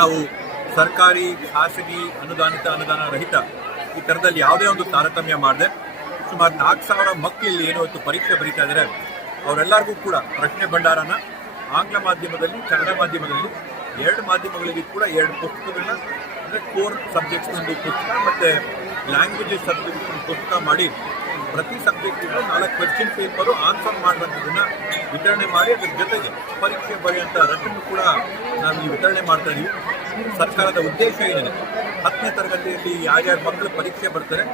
ನಾವು ಸರ್ಕಾರಿ, ಖಾಸಗಿ, ಅನುದಾನ ರಹಿತ ಈ ಥರದಲ್ಲಿ ಯಾವುದೇ ಒಂದು ತಾರತಮ್ಯ ಮಾಡದೆ ಸುಮಾರು 4,000 ಮಕ್ಕಳು ಇಲ್ಲಿ ಏನು ಇವತ್ತು ಪರೀಕ್ಷೆ ಬರೀತಾ ಇದ್ದಾರೆ ಅವರೆಲ್ಲರಿಗೂ ಕೂಡ ಪ್ರಶ್ನೆ ಭಂಡಾರನ ಆಂಗ್ಲ ಮಾಧ್ಯಮದಲ್ಲಿ, ಕನ್ನಡ ಮಾಧ್ಯಮದಲ್ಲಿ 2 ಮಾಧ್ಯಮಗಳಿಗೆ ಕೂಡ 2 ಪುಸ್ತಕಗಳನ್ನ ಅಂದರೆ ಕೋರ್ ಸಬ್ಜೆಕ್ಟ್ಸ್ ಒಂದು ಪುಸ್ತಕ ಮತ್ತು ಲ್ಯಾಂಗ್ವೇಜಸ್ ಸಬ್ಜೆಕ್ಟ್ ಒಂದು ಪುಸ್ತಕ ಮಾಡಿ ಪ್ರತಿ ಸಬ್ಜೆಕ್ಟಿಗೂ 4 ಕ್ವೆಶ್ಚನ್ ಪೇಪರು ಆನ್ಸರ್ ಮಾಡುವಂಥದ್ದನ್ನ ವಿತರಣೆ ಮಾಡಿ ಅದರ ಜೊತೆಗೆ ಪರೀಕ್ಷೆ ಬರೆಯುವಂಥ ರಚನೆ ಕೂಡ ನಾವು ಈ ವಿತರಣೆ ಮಾಡ್ತಾ ಇದ್ದೀವಿ. ಸರ್ಕಾರದ ಉದ್ದೇಶ ಏನಿದೆ, 10ನೇ ತರಗತಿಯಲ್ಲಿ ಯಾರ್ಯಾರು ಮಕ್ಕಳು ಪರೀಕ್ಷೆ ಬರ್ತಾರೆ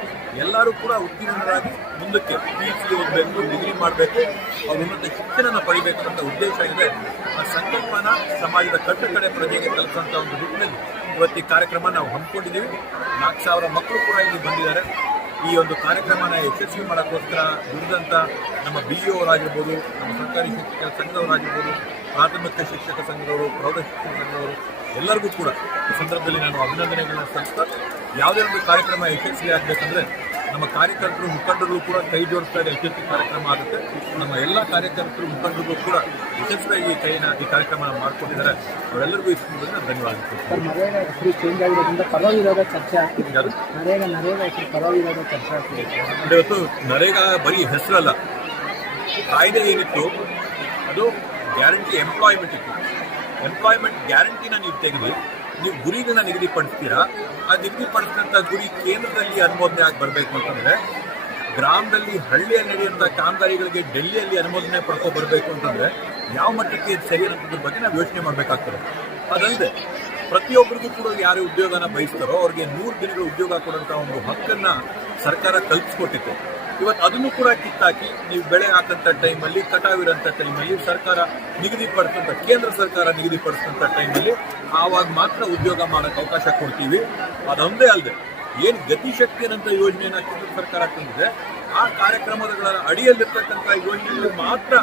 ಎಲ್ಲರೂ ಕೂಡ ಉತ್ತೀರ್ಣರಾಗಿ ಮುಂದಕ್ಕೆ PhD ಓದಬೇಕು, ಡಿಗ್ರಿ ಮಾಡಬೇಕು, ಅವ್ರು ಉನ್ನತ ಶಿಕ್ಷಣ ಪಡಿಬೇಕು ಅಂತ ಉದ್ದೇಶ ಇದೆ. ಆ ಸಂಕಲ್ಪನ ಸಮಾಜದ ಕಟ್ಟಕಡೆ ಪ್ರಜೆಗೆ ತಲುಪುವಂಥ ಒಂದು ನಿಟ್ಟಿನಲ್ಲಿ ಇವತ್ತು ಈ ಕಾರ್ಯಕ್ರಮ ನಾವು ಹಮ್ಮಿಕೊಂಡಿದ್ದೀವಿ. 4,000 ಮಕ್ಕಳು ಕೂಡ ಇಲ್ಲಿ ಬಂದಿದ್ದಾರೆ. ಈ ಒಂದು ಕಾರ್ಯಕ್ರಮನ ಯಶಸ್ವಿ ಮಾಡೋಕ್ಕೋಸ್ಕರ ದುಡಿದಂಥ ನಮ್ಮ BEO ಅವರಾಗಿರ್ಬೋದು, ನಮ್ಮ ಸರ್ಕಾರಿ ಶಿಕ್ಷಕರ ಸಂಘದವರಾಗಿರ್ಬೋದು, ಪ್ರಾಥಮಿಕ ಶಿಕ್ಷಕ ಸಂಘದವರು, ಪ್ರೌಢ ಶಿಕ್ಷಕ ಸಂಘದವರು ಎಲ್ಲರಿಗೂ ಕೂಡ ಈ ಸಂದರ್ಭದಲ್ಲಿ ನಾನು ಅಭಿನಂದನೆಗಳನ್ನ ಸಲ್ಲಿಸ್ತಾ, ಯಾವುದೇ ಒಂದು ಕಾರ್ಯಕ್ರಮ ಯಶಸ್ವಿ ಆಗಬೇಕಂದ್ರೆ ನಮ್ಮ ಕಾರ್ಯಕರ್ತರು, ಮುಖಂಡರು ಕೂಡ ಕೈ ಜೋಡಿಸ್ತಾ ಇದೆ. ಯಶಸ್ವಿ ಕಾರ್ಯಕ್ರಮ ಆಗುತ್ತೆ. ನಮ್ಮ ಎಲ್ಲ ಕಾರ್ಯಕರ್ತರು, ಮುಖಂಡರಿಗೂ ಕೂಡ ಯಶಸ್ವಿಯಾಗಿ ಈ ಕಾರ್ಯಕ್ರಮ ಮಾಡ್ಕೊಂಡಿದ್ದಾರೆ. ಅವರೆಲ್ಲರಿಗೂ ಈ ಸಂದರ್ಭದಲ್ಲಿ ಧನ್ಯವಾದ. ನರೇಗಾ ಹೆಸರು ಚೇಂಜ್ ಆಗಿರೋದ್ರಿಂದ ಪರವಿರೋಧ ಚರ್ಚೆ ಆಗ್ತಿದೆ. ನರೇಗಾ ಹೆಸರು ಪರವಿರೋಧ ಚರ್ಚೆ ಆಗ್ತಿದೆ. ಇವತ್ತು ನರೇಗಾ ಬರೀ ಹೆಸರಲ್ಲ, ಕಾಯ್ದೆ ಏನಿತ್ತು ಅದು ಗ್ಯಾರಂಟಿ ಎಂಪ್ಲಾಯ್ಮೆಂಟ್ ಇತ್ತು. ಎಂಪ್ಲಾಯ್ಮೆಂಟ್ ಗ್ಯಾರಂಟಿನ ನೀವು ತೆಗೆದು ನೀವು ಗುರಿಗಳನ್ನ ನಿಗದಿಪಡಿಸ್ತೀರಾ. ಆ ನಿಗದಿಪಡಿಸಿದಂಥ ಗುರಿ ಕೇಂದ್ರದಲ್ಲಿ ಅನುಮೋದನೆ ಆಗಿ ಬರಬೇಕು ಅಂತಂದರೆ, ಗ್ರಾಮದಲ್ಲಿ ಹಳ್ಳಿಯಲ್ಲಿ ನಡೆಯುವಂಥ ಕಾಮಗಾರಿಗಳಿಗೆ ಡೆಲ್ಲಿಯಲ್ಲಿ ಅನುಮೋದನೆ ಪಡ್ಕೊ ಬರಬೇಕು ಅಂತಂದರೆ ಯಾವ ಮಟ್ಟಕ್ಕೆ ಸರಿ ಅನ್ನೋದ್ರ ಬಗ್ಗೆ ನಾವು ಯೋಚನೆ ಮಾಡಬೇಕಾಗ್ತದೆ. ಅದಲ್ಲದೆ ಪ್ರತಿಯೊಬ್ಬರಿಗೂ ಕೂಡ ಯಾರು ಉದ್ಯೋಗನ ಬಯಸ್ತಾರೋ ಅವ್ರಿಗೆ 100 ದಿನಗಳ ಉದ್ಯೋಗ ಕೊಡುವಂಥ ಒಂದು ಹಕ್ಕನ್ನು ಸರ್ಕಾರ ಕಲ್ಪಿಸ್ಕೊಟ್ಟಿತ್ತು. ಇವತ್ತು ಅದನ್ನು ಕೂಡ ಕಿತ್ತಾಕಿ ನೀವು ಬೆಳೆ ಹಾಕಂಥ ಟೈಮಲ್ಲಿ, ಕಟಾವಿರೋಂಥ ಟೈಮಲ್ಲಿ ಸರ್ಕಾರ ನಿಗದಿಪಡಿಸಿದಂಥ, ಕೇಂದ್ರ ಸರ್ಕಾರ ನಿಗದಿಪಡಿಸಿದಂಥ ಟೈಮಲ್ಲಿ ಆವಾಗ ಮಾತ್ರ ಉದ್ಯೋಗ ಮಾಡೋಕ್ಕೆ ಅವಕಾಶ ಕೊಡ್ತೀವಿ. ಅದೊಂದೇ ಅಲ್ಲದೆ ಏನು ಗತಿಶಕ್ತಿ ಅನ್ನೋಂಥ ಯೋಜನೆಯನ್ನು ಕೇಂದ್ರ ಸರ್ಕಾರ ತಂದಿದೆ, ಆ ಕಾರ್ಯಕ್ರಮಗಳ ಅಡಿಯಲ್ಲಿರ್ತಕ್ಕಂಥ ಯೋಜನೆಗಳು ಮಾತ್ರ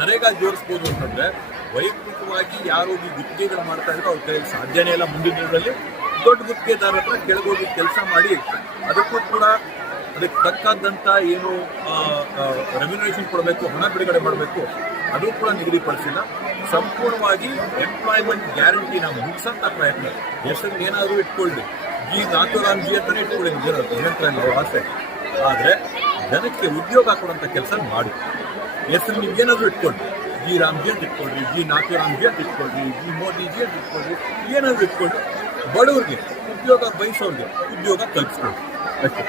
ನರೇಗಾ ಜೋಡಿಸ್ಬೋದು ಅಂತಂದರೆ, ವೈಯಕ್ತಿಕವಾಗಿ ಯಾರು ಈ ಗುತ್ತಿಗೆಗಳು ಮಾಡ್ತಾ ಇದ್ರು ಅವ್ರ ಕೈಯಲ್ಲಿ ಸಾಧ್ಯನೇ ಇಲ್ಲ. ಮುಂದಿನ ದಿನಗಳಲ್ಲಿ ದೊಡ್ಡ ಗುತ್ತಿಗೆದಾರ ಹತ್ರ ಕೆಳಗೋಗಿ ಕೆಲಸ ಮಾಡಿ ಅದಕ್ಕೂ ಕೂಡ ಅದಕ್ಕೆ ತಕ್ಕಾದಂಥ ಏನು ರೆಮ್ಯುನರೇಷನ್ ಕೊಡಬೇಕು, ಹಣ ಬಿಡುಗಡೆ ಮಾಡಬೇಕು, ಅದು ಕೂಡ ನಿಗದಿಪಡಿಸಿಲ್ಲ. ಸಂಪೂರ್ಣವಾಗಿ ಎಂಪ್ಲಾಯ್ಮೆಂಟ್ ಗ್ಯಾರಂಟಿನ ಮುಗಿಸೋಂಥ ಪ್ರಯತ್ನ. ಹೆಸರು ಏನಾದರೂ ಇಟ್ಕೊಳ್ಳಿ, ಜಿ ನಾಥೂರಾಮ್ಜಿ ಅಂತಲೇ ಇಟ್ಕೊಳ್ಳಿ, ನಿರಂತರ ಆಸೆ. ಆದರೆ ಜನಕ್ಕೆ ಉದ್ಯೋಗ ಕೊಡುವಂಥ ಕೆಲಸ ಮಾಡಿ. ಹೆಸರು ನೀವು ಏನಾದರೂ ಇಟ್ಕೊಳ್ಳಿ, ಜಿ ರಾಮ್ಜಿ ಅಂತ ಇಟ್ಕೊಳ್ರಿ, ಜಿ ನಾಥೂರಾಮ್ಜಿ ಅಂತ ಇಟ್ಕೊಳ್ರಿ, ಜಿ ಮೋದಿಜಿ ಅಂತ ಇಟ್ಕೊಳ್ರಿ, ಏನಾದರೂ ಇಟ್ಕೊಂಡು ಬಡವ್ರಿಗೆ, ಉದ್ಯೋಗ ಬಯಸೋರಿಗೆ ಉದ್ಯೋಗ ಕಲ್ಪಿಸ್ಕೊಳ್ರಿ ಅಷ್ಟೇ.